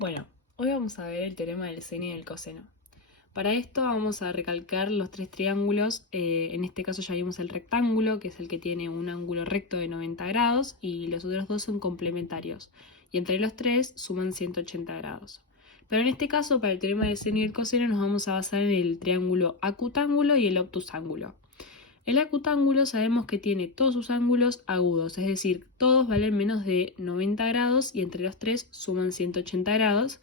Bueno, hoy vamos a ver el teorema del seno y del coseno. Para esto vamos a recalcar los tres triángulos. En este caso ya vimos el rectángulo, que es el que tiene un ángulo recto de 90 grados, y los otros dos son complementarios. Y entre los tres suman 180 grados. Pero en este caso, para el teorema del seno y el coseno, nos vamos a basar en el triángulo acutángulo y el obtusángulo. El acutángulo sabemos que tiene todos sus ángulos agudos, es decir, todos valen menos de 90 grados y entre los tres suman 180 grados.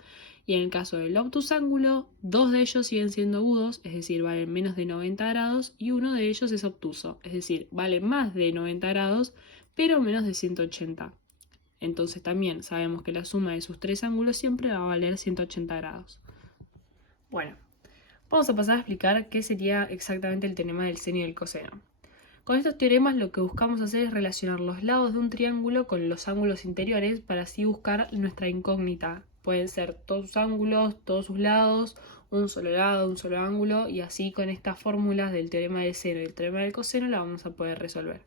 Y en el caso del obtusángulo, dos de ellos siguen siendo agudos, es decir, valen menos de 90 grados, y uno de ellos es obtuso, es decir, vale más de 90 grados, pero menos de 180. Entonces también sabemos que la suma de sus tres ángulos siempre va a valer 180 grados. Bueno, vamos a pasar a explicar qué sería exactamente el teorema del seno y del coseno. Con estos teoremas lo que buscamos hacer es relacionar los lados de un triángulo con los ángulos interiores para así buscar nuestra incógnita. Pueden ser todos sus ángulos, todos sus lados, un solo lado, un solo ángulo, y así con estas fórmulas del teorema del seno y el teorema del coseno la vamos a poder resolver.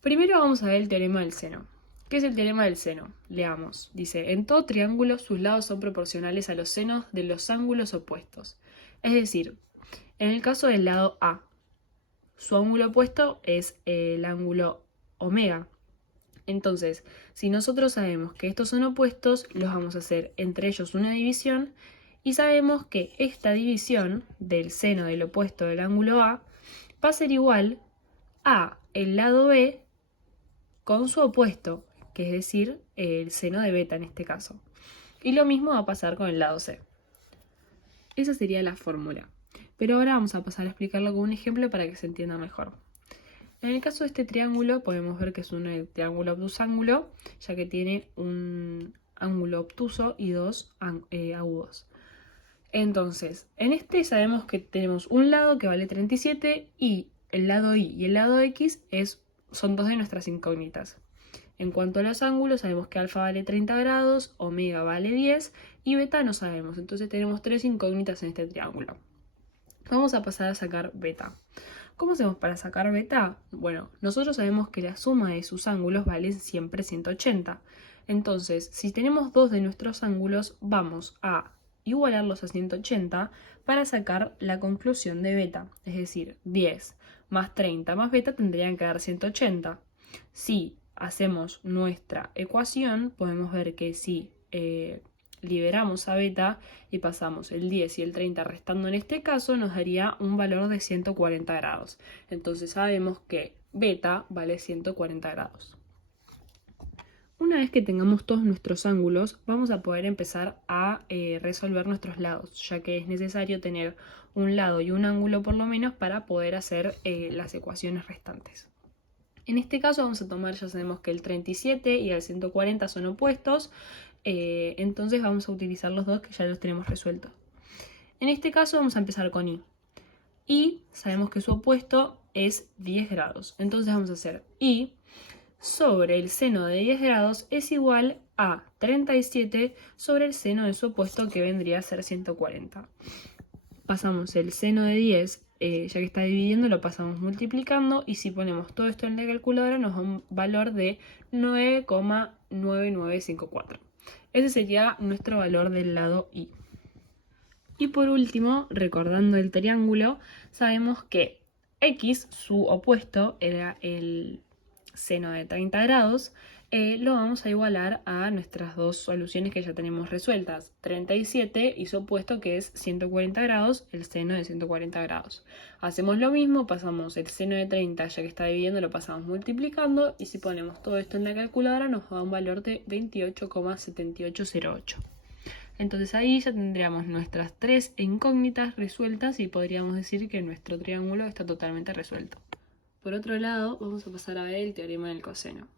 Primero vamos a ver el teorema del seno. ¿Qué es el teorema del seno? Leamos. Dice, en todo triángulo sus lados son proporcionales a los senos de los ángulos opuestos. Es decir, en el caso del lado A, su ángulo opuesto es el ángulo omega. Entonces, si nosotros sabemos que estos son opuestos, los vamos a hacer entre ellos una división y sabemos que esta división del seno del opuesto del ángulo A va a ser igual a el lado B con su opuesto, que es decir, el seno de beta en este caso. Y lo mismo va a pasar con el lado C. Esa sería la fórmula. Pero ahora vamos a pasar a explicarlo con un ejemplo para que se entienda mejor. En el caso de este triángulo podemos ver que es un triángulo obtusángulo, ya que tiene un ángulo obtuso y dos agudos. Entonces, en este sabemos que tenemos un lado que vale 37 y el lado Y y el lado X son dos de nuestras incógnitas. En cuanto a los ángulos, sabemos que alfa vale 30 grados, omega vale 10 y beta no sabemos. Entonces tenemos tres incógnitas en este triángulo. Vamos a pasar a sacar beta. ¿Cómo hacemos para sacar beta? Bueno, nosotros sabemos que la suma de sus ángulos vale siempre 180. Entonces, si tenemos dos de nuestros ángulos, vamos a igualarlos a 180 para sacar la conclusión de beta. Es decir, 10 más 30 más beta tendrían que dar 180. Si hacemos nuestra ecuación, podemos ver que si liberamos a beta y pasamos el 10 y el 30 restando en este caso, nos daría un valor de 140 grados. Entonces sabemos que beta vale 140 grados. Una vez que tengamos todos nuestros ángulos, vamos a poder empezar a resolver nuestros lados, ya que es necesario tener un lado y un ángulo por lo menos para poder hacer las ecuaciones restantes. En este caso vamos a tomar, ya sabemos que el 37 y el 140 son opuestos, entonces vamos a utilizar los dos que ya los tenemos resueltos. En este caso vamos a empezar con Y. Y sabemos que su opuesto es 10 grados, entonces vamos a hacer Y sobre el seno de 10 grados es igual a 37 sobre el seno de su opuesto, que vendría a ser 140. Pasamos el seno de 10, ya que está dividiendo, lo pasamos multiplicando, y si ponemos todo esto en la calculadora nos da un valor de 9,9954. Ese sería nuestro valor del lado Y. Y por último, recordando el triángulo, sabemos que X, su opuesto, era el seno de 30 grados, lo vamos a igualar a nuestras dos soluciones que ya tenemos resueltas. 37 y su opuesto, que es 140 grados, el seno de 140 grados. Hacemos lo mismo, pasamos el seno de 30, ya que está dividiendo, lo pasamos multiplicando, y si ponemos todo esto en la calculadora nos da un valor de 28,7808. Entonces ahí ya tendríamos nuestras tres incógnitas resueltas y podríamos decir que nuestro triángulo está totalmente resuelto. Por otro lado, vamos a pasar a ver el teorema del coseno.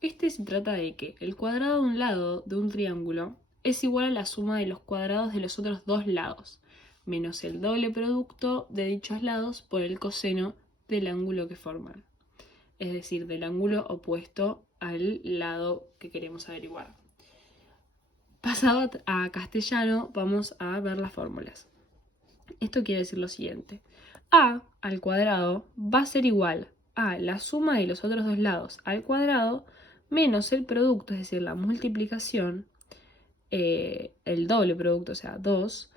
Este se trata de que el cuadrado de un lado de un triángulo es igual a la suma de los cuadrados de los otros dos lados, menos el doble producto de dichos lados por el coseno del ángulo que forman. Es decir, del ángulo opuesto al lado que queremos averiguar. Pasado a castellano, vamos a ver las fórmulas. Esto quiere decir lo siguiente. A al cuadrado va a ser igual a la suma de los otros dos lados al cuadrado menos el producto, es decir, la multiplicación, el doble producto, o sea, 2,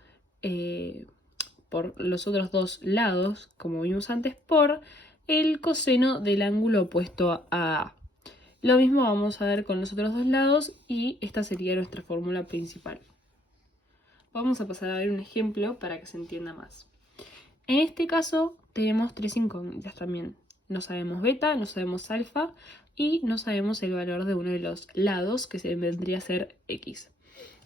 por los otros dos lados, como vimos antes, por el coseno del ángulo opuesto a A. Lo mismo vamos a ver con los otros dos lados y esta sería nuestra fórmula principal. Vamos a pasar a ver un ejemplo para que se entienda más. En este caso tenemos tres incógnitas también. No sabemos beta, no sabemos alfa y no sabemos el valor de uno de los lados, que se vendría a ser x.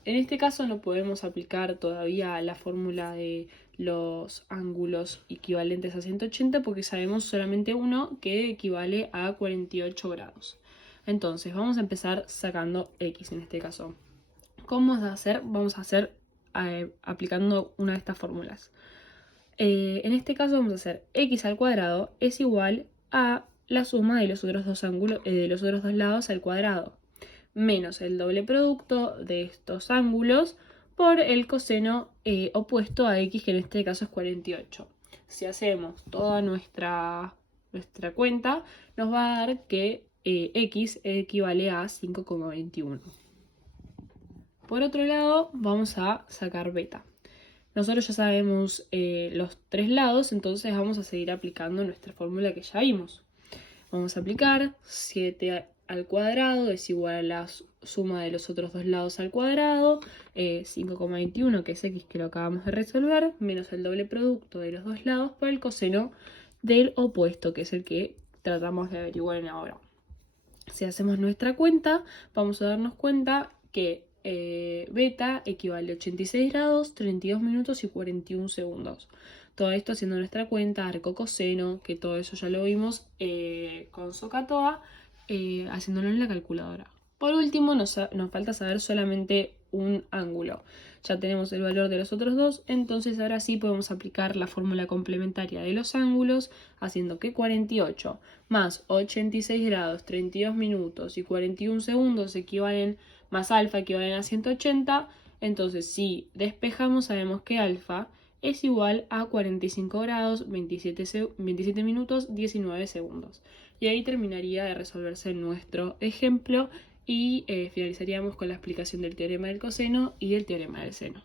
En este caso no podemos aplicar todavía la fórmula de los ángulos equivalentes a 180 porque sabemos solamente uno que equivale a 48 grados. Entonces vamos a empezar sacando x en este caso. ¿Cómo vamos a hacer? Vamos a hacer aplicando una de estas fórmulas. En este caso vamos a hacer x al cuadrado es igual a la suma de los otros dos ángulos, de los otros dos lados al cuadrado, menos el doble producto de estos ángulos por el coseno opuesto a x, que en este caso es 48. Si hacemos toda nuestra cuenta, nos va a dar que x equivale a 5,21. Por otro lado, vamos a sacar beta. Nosotros ya sabemos los tres lados, entonces vamos a seguir aplicando nuestra fórmula que ya vimos. Vamos a aplicar 7 al cuadrado es igual a la suma de los otros dos lados al cuadrado, 5,21 que es x que lo acabamos de resolver, menos el doble producto de los dos lados por el coseno del opuesto, que es el que tratamos de averiguar en ahora. Si hacemos nuestra cuenta, vamos a darnos cuenta que beta equivale a 86 grados, 32 minutos y 41 segundos. Todo esto haciendo nuestra cuenta, arco coseno, que todo eso ya lo vimos con SOHCAHTOA, haciéndolo en la calculadora. Por último, nos falta saber solamente un ángulo. Ya tenemos el valor de los otros dos, entonces ahora sí podemos aplicar la fórmula complementaria de los ángulos, haciendo que 48 más 86 grados, 32 minutos y 41 segundos equivalen, más alfa equivalen a 180. Entonces, si despejamos, sabemos que alfa es igual a 45 grados, 27 minutos, 19 segundos. Y ahí terminaría de resolverse nuestro ejemplo y finalizaríamos con la explicación del teorema del coseno y del teorema del seno.